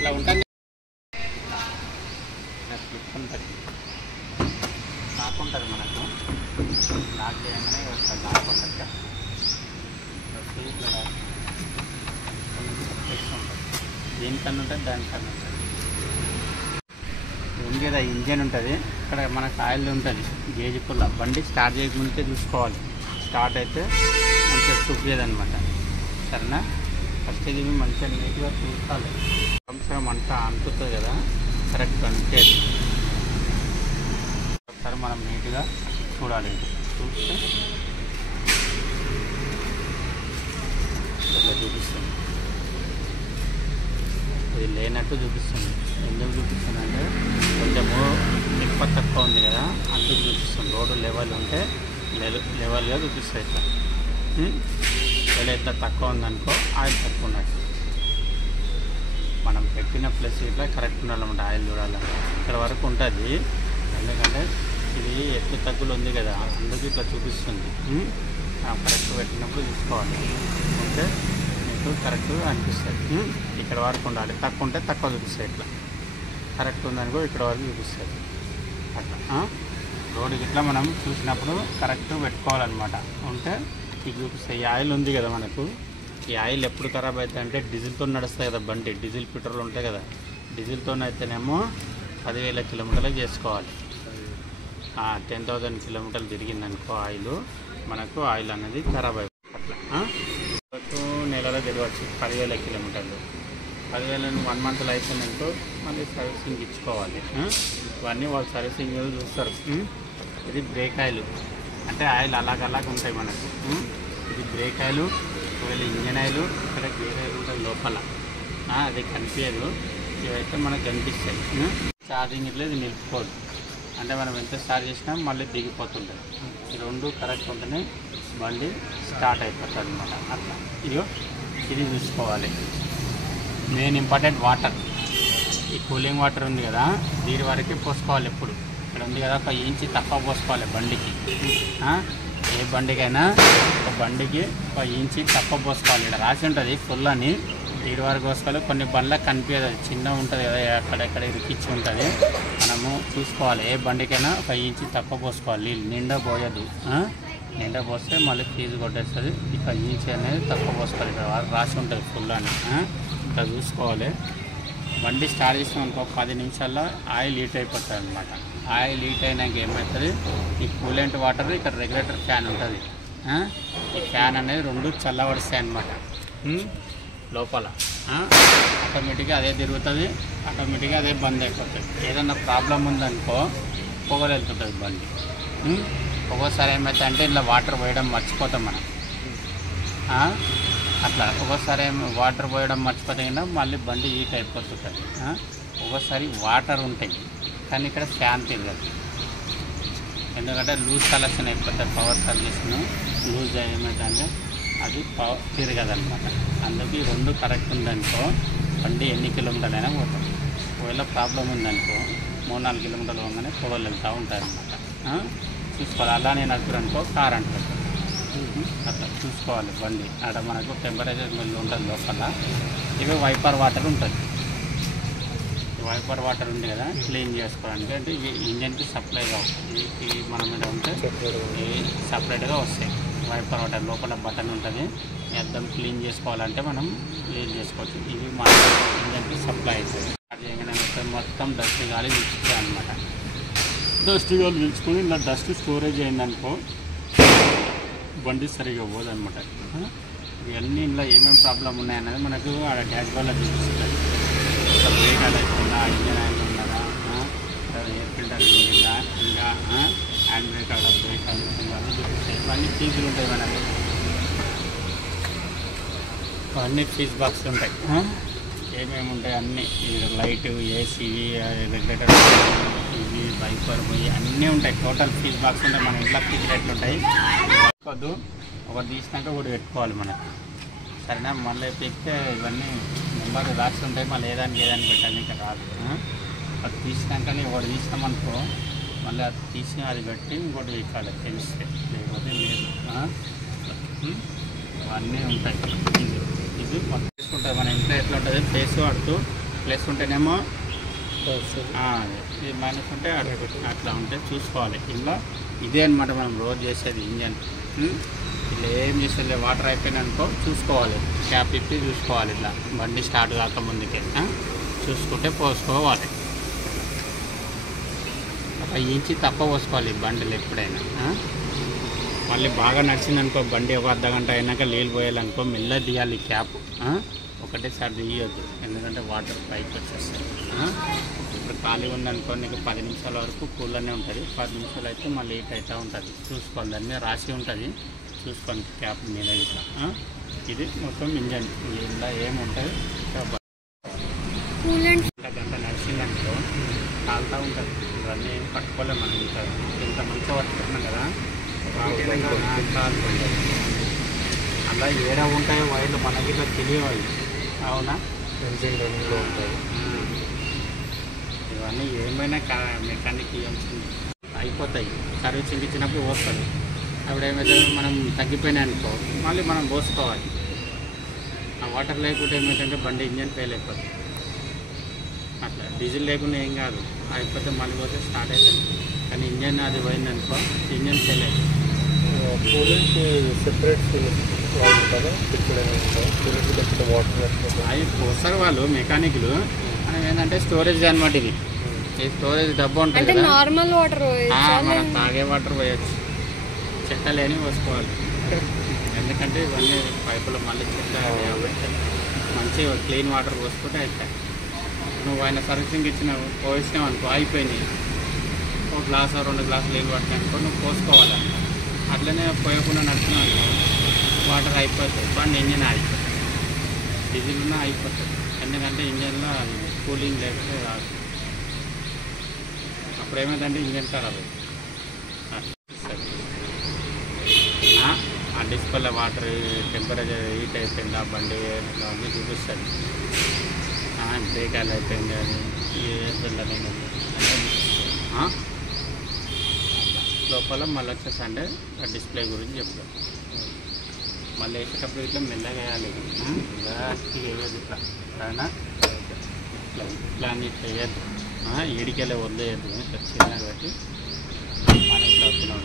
ఇట్లా ఉంటుంది. స్లిప్ ఉంటుంది, నాకుంటుంది మనకు. నాకు చేయగానే వస్తుంది, నాకుంటుంది కదా. దీనికన్నా ఉంటుంది, దానికన్నా ఉంటుంది. ఉంది కదా ఇంజన్ ఉంటుంది, ఇక్కడ మనకు ఆయిల్ ఉంటుంది, గేజ్ పుల్ల. బండి స్టార్ట్ చేయకముందే చూసుకోవాలి. స్టార్ట్ అయితే మంచిగా చూపించేది అనమాట. సరేనా? ఫస్ట్ ఇది మంచిగా నీట్గా చూసుకోవాలి. సంవత్సరం అంతా అంటుతుంది కదా, కరెక్ట్ అనిపించేది. ఒకసారి మనం నీట్గా చూడాలి. చూస్తే ఇలా చూపిస్తుంది, ఇది లేనట్టు చూపిస్తుంది. ఎందుకు చూపిస్తుంది అంటే కొంచెము ఎక్కువ తక్కువ ఉంది కదా, అందుకు చూపిస్తుంది. రోడ్డు లెవెల్ ఉంటే లెవెల్గా చూపిస్తుంది. ఇట్లా ఇలా ఇట్లా తక్కువ ఉందనుకో ఆయిల్ తక్కువ ఉన్నట్టు. మనం పెట్టిన ప్లస్ ఇట్లా కరెక్ట్ ఉండాలన్నమాట. ఆయిల్ చూడాలంటే ఇక్కడ వరకు ఉంటుంది, ఎందుకంటే ఇది ఎత్తు తగ్గులు ఉంది కదా, అందుకు ఇట్లా చూపిస్తుంది. కరెక్ట్ పెట్టినప్పుడు చూసుకోవాలి, ఉంటే మీకు కరెక్ట్ అనిపిస్తుంది. ఇక్కడ వరకు ఉండాలి, తక్కువ ఉంటే తక్కువ చూపిస్తుంది. ఇట్లా కరెక్ట్ ఉందనుకో ఇక్కడ వరకు చూపిస్తుంది. అట్లా రోడ్డుకి ఇట్లా మనం చూసినప్పుడు కరెక్ట్ పెట్టుకోవాలన్నమాట. ఉంటే ఇది చూపిస్తాయి. ఈ ఆయిల్ ఉంది కదా మనకు, ఈ ఆయిల్ ఎప్పుడు ఖరాబ్ అవుతుంది అంటే డీజిల్తో నడుస్తాయి కదా బండి, డీజిల్ పెట్రోల్ ఉంటాయి కదా. డీజిల్తో అయితేనేమో 10,000 కిలోమీటర్లు చేసుకోవాలి. 10,000 కిలోమీటర్లు తిరిగిందనుకో ఆయిల్, మనకు ఆయిల్ అనేది ఖరాబ్ అయిపోతుంది. అట్లా నెలలో తిరగవచ్చు 10,000 కిలోమీటర్లు. 10,000 1 మంత్లో అయిపోయిందనుకో మళ్ళీ సర్వీసింగ్ ఇచ్చుకోవాలి. ఇవన్నీ వాళ్ళు సర్వీసింగ్ చూస్తారు. ఇది బ్రేక్ ఆయిల్ అంటే ఆయిల్ అలాగ ఉంటాయి మనకు. ఇది బ్రేక్ ఆయిల్, ఒకవేళ ఇంజన్ ఆయిల్, ఇక్కడ గేర్ ఆయిల్ ఉంటుంది లోపల, అది కనిపించదు. ఇవైతే మనకు కనిపిస్తాయి. ఛార్జింగ్ ఇట్లా ఇది నిలుపుకోదు, అంటే మనం ఎంత స్టార్ట్ చేసినా మళ్ళీ దిగిపోతుంటుంది. ఈ రెండు కరెక్ట్ ఉంటేనే బండి స్టార్ట్ అయిపోతుంది అనమాట. అట్లా ఇది చూసుకోవాలి. మెయిన్ ఇంపార్టెంట్ వాటర్, ఈ కూలింగ్ వాటర్ ఉంది కదా, దీని వరకే పోసుకోవాలి. ఎప్పుడు ఇక్కడ ఉంది కదా 1 ఇంచ్ తక్కువ పోసుకోవాలి బండికి. ఏ బండికైనా ఒక బండికి 1 ఇంచ్ తక్కువ పోసుకోవాలి. ఇక్కడ రాసి ఉంటుంది ఫుల్ అని, దీని వరకు పోసుకోవాలి. కొన్ని బండ్లకు కనిపించదు, చిన్న ఉంటుంది కదా, అక్కడెక్కడ ఇరికిచ్చి ఉంటుంది. మనము చూసుకోవాలి, ఏ బండికైనా 1 ఇంచ్ తక్కువ పోసుకోవాలి. నిండా పోయదు, నిండా పోస్తే మళ్ళీ ఫీజు కొట్టేస్తుంది. ఈ 1 ఇంచ్ అనేది తక్కువ పోసుకోవాలి. ఇక్కడ రాసి ఉంటుంది ఫుల్ అని, ఇక్కడ చూసుకోవాలి. బండి స్టార్ట్ చేసాం అనుకో 10 నిమిషాల్లో ఆయిల్ హీట్ అయిపోతుంది అనమాట. ఆయిల్ హీట్ అయినాక ఏమవుతుంది, ఈ కూలెంట్ వాటర్, ఇక్కడ రెగ్యులేటర్ ఫ్యాన్ ఉంటుంది. ఈ ఫ్యాన్ అనేది 2 చల్లబడిస్తాయి అనమాట. లోపల ఆటోమేటిక్గా అదే తిరుగుతుంది, ఆటోమేటిక్గా అదే బంద్ అయిపోతుంది. ఏదన్నా ప్రాబ్లం ఉందనుకో పొగలు వెళ్తుంటుంది బండి. ఒక్కోసారి ఏమవుతుంది అంటే ఇలా వాటర్ పోయడం మర్చిపోతాం మనం. అట్లా ఒక్కోసారి వాటర్ పోయడం మర్చిపోతే కన్నా మళ్ళీ బండి హీట్ అయిపోతుంటుంది. ఒక్కోసారి వాటర్ ఉంటాయి కానీ ఇక్కడ ఫ్యాన్ తిరగదు, ఎందుకంటే లూజ్ కలెక్షన్ అయిపోతుంది. పవర్ సర్వీస్ను లూజ్ ఏమవుతుందంటే అది తిరగదు అనమాట. అందుకు ఈ 2 కరెక్ట్ ఉందనుకో బండి ఎన్ని కిలోమీటర్లైనా పోతాం. ఒకవేళ ప్రాబ్లం ఉందనుకో 3-4 కిలోమీటర్లు పోగానే పొగలు వెళ్తూ ఉంటాయి అనమాట. చూసుకోవాలి. అలా నేను అనుకో కార్ అంటుంది, అట్లా చూసుకోవాలి బండి. అక్కడ మనకు టెంపరేచర్ మిల్ ఉంటుంది లోపల. ఇవి వైపర్ వాటర్ ఉంటుంది. వైపర్ వాటర్ ఉంది కదా, క్లీన్ చేసుకోవడానికి. అంటే ఇవి ఇంజన్కి సప్లై కావు, ఇవి మన మీద ఉంటే ఇవి సపరేట్గా వస్తాయి. వైపర్ వాటర్ లోపల బటన్ ఉంటుంది, అద్దం క్లీన్ చేసుకోవాలంటే మనం క్లీన్ చేసుకోవచ్చు. ఇవి మన ఇంజన్కి సప్లై అవుతుంది. అది చేయగానే మొత్తం డస్ట్ గాలి పీల్చుతాయి అనమాట. డస్ట్ గాలి పీల్చుకొని ఇలా డస్ట్ స్టోరేజ్ అయిందనుకో బండి సరిగా పోదనమాట. ఇవన్నీ ఇందులో ఏమేమి ప్రాబ్లం ఉన్నాయన్నది మనకు ఆడ డాష్ బోర్డ్లో చూపిస్తుంది. బ్రేక్ ఆయిల్ అవుతుందా, ఇంజన్ ఆయిల్ ఉన్నదా, ఎయిర్ ఫిల్టర్ ఉందా, ఇంకా హ్యాండ్ బ్రేక్ ఆడ బ్రేక్ ఆయిల్ ఉందా అని చూపిస్తాయి. ఇవన్నీ ఫీజులు ఉంటాయి మనకి, అన్నీ ఫీజ్ బాక్స్ ఉంటాయి. ఏమేమి ఉంటాయి అన్నీ, లైట్, ఏసీ, రెగ్యులేటర్, ఇవి వైపర్, అన్నీ ఉంటాయి. టోటల్ ఫీజ్ బాక్స్ ఉంటాయి. మన ఇంట్లో ఫీజ్ రేట్లు ఉంటాయి. వద్దు ఒకటి తీసినాక ఒకటి పెట్టుకోవాలి మనకి. సరేనా? మళ్ళీ పెడితే ఇవన్నీ నెంబర్ రాసి ఉంటాయి, మళ్ళీ ఏదానికి పెట్టాలి ఇంకా రాదు. అది తీసినాకనే ఒకటి తీసినామనుకో మళ్ళీ అది తీసి అది పెట్టి ఇంకోటి ఎక్కాలి తెలిస్తే, లేకపోతే లేదు. అవన్నీ ఉంటాయి. ఇది మొత్తం తీసుకుంటాయి. మన ఇంట్లో ఎట్లా ఉంటుంది, ఫేస్ వాడుతూ ప్లస్ ఉంటేనేమో ఇది మైనస్ ఉంటే అట్లా ఉంటే చూసుకోవాలి. ఇంట్లో ఇదే అనమాట మనం రోజు చేసేది ఇంజన్. ఇట్లా ఏం చేసేది వాటర్ అయిపోయినా అనుకో చూసుకోవాలి, క్యాప్ ఇప్పి చూసుకోవాలి. ఇట్లా బండి స్టార్ట్ కాకముందుకే చూసుకుంటే పోసుకోవాలి. ఒక ఇంచి తప్ప పోసుకోవాలి బండిలు ఎప్పుడైనా. మళ్ళీ బాగా నడిచిందనుకో బండి ఒక అర్ధగంట అయినాక నీళ్ళు పోయాలనుకో మెల్లగా తీయాలి క్యాప్. ఒకటేసారి తీయొద్దు, ఎందుకంటే వాటర్ పైకి వచ్చేస్తాయి. ఇప్పుడు ఖాళీ ఉందనుకో నీకు 10 నిమిషాల వరకు కూలనే ఉంటుంది. 10 నిమిషాలు అయితే మళ్ళీ లీక్ అవుతూ ఉంటుంది. చూసుకోవాలి, దాని మీద రాసి ఉంటుంది, చూసుకోండి క్యాప్ మీద ఇట్లా. ఇది మొత్తం ఇంజన్, ఇలా ఏముంటుంది గంట నడిచిందనుకో కాలుతూ ఉంటుంది. ఇవన్నీ ఏం పట్టుకోలేము మనం. ఇంత మంచిగా పట్టుకుంటున్నాం కదా కాలుతుంది. అలా ఏడా ఉంటాయో వైర్లు మనకి ఇట్లా తెలియవు. అవునా, రన్నింగ్లో ఉంటాయి. ఇవన్నీ ఏమైనా మెకానిక్ అయిపోతాయి. సర్వీసింగ్ ఇచ్చినప్పుడు పోస్తుంది. అప్పుడు ఏమైతే మనం తగ్గిపోయినాయి అనుకో మళ్ళీ మనం పోసుకోవాలి. ఆ వాటర్ లేకుంటే ఏమైందంటే బండి ఇంజన్ ఫెయిల్ అయిపోతుంది. అట్లా డీజిల్ లేకుండా ఏం కాదు, అయిపోతే మళ్ళీ పోతే స్టార్ట్ అవుతుంది. కానీ ఇంజన్ అది పోయిందనుకో ఇంజన్ ఫెయిల్ అవుతుంది. సెపరేట్ అవి పోస్తారు వాళ్ళు మెకానిక్లు. మనం ఏంటంటే స్టోరేజ్ అనమాట. ఇది ఈ స్టోరేజ్ డబ్బా ఉంటుంది కదా, నార్మల్ వాటర్ మనం తాగే వాటర్ పోయచ్చు. చెట్టలేని పోసుకోవాలి. ఎందుకంటే ఇవన్నీ పైపులు మళ్ళీ చెట్ట మంచిగా క్లీన్ వాటర్ పోసుకుంటే అవుతాయి. నువ్వు ఆయన సర్వీసింగ్ ఇచ్చినావు పోసినావు అనుకో అయిపోయినాయి. ఒక గ్లాసు 2 గ్లాసులు నీళ్ళు పట్టినానుకో నువ్వు పోసుకోవాలి. అట్లనే పోయకుండా నడుస్తున్నావు అనుకో వాటర్ అయిపోతుంది, బండి ఇంజన్ అయిపోతుంది. డీజిల్ ఉన్నా అయిపోతుంది. ఎందుకంటే ఇంజన్లో అది కూలింగ్ లేకపోతే రాదు. అప్పుడు ఏమైందంటే ఇంజన్ ఖరాబ్ అవుతుంది. ఆ డిస్ప్లేలో వాటర్ టెంపరేచర్ హీట్ అయిపోయింది, ఆ బండి అన్నీ చూపిస్తుంది. బ్రేక్ ఆయిల్ అయిపోయింది, అది పిల్లలు లోపల మళ్ళీ వచ్చేసి అంటే ఆ డిస్ప్లే గురించి చెప్తాం. మళ్ళీ వేసేటప్పుడు ఇట్లా మెల్లగా వేయాలి. జాస్తిగా వేయద్దు ఇట్లా, అయినా ఇట్లా అని ఇట్లా వేయద్దు. ఏడికెళ్ళే వదిలేయద్దు. ఇట్లా చిన్నగా పెట్టి మనం ఇట్లా వచ్చినాం.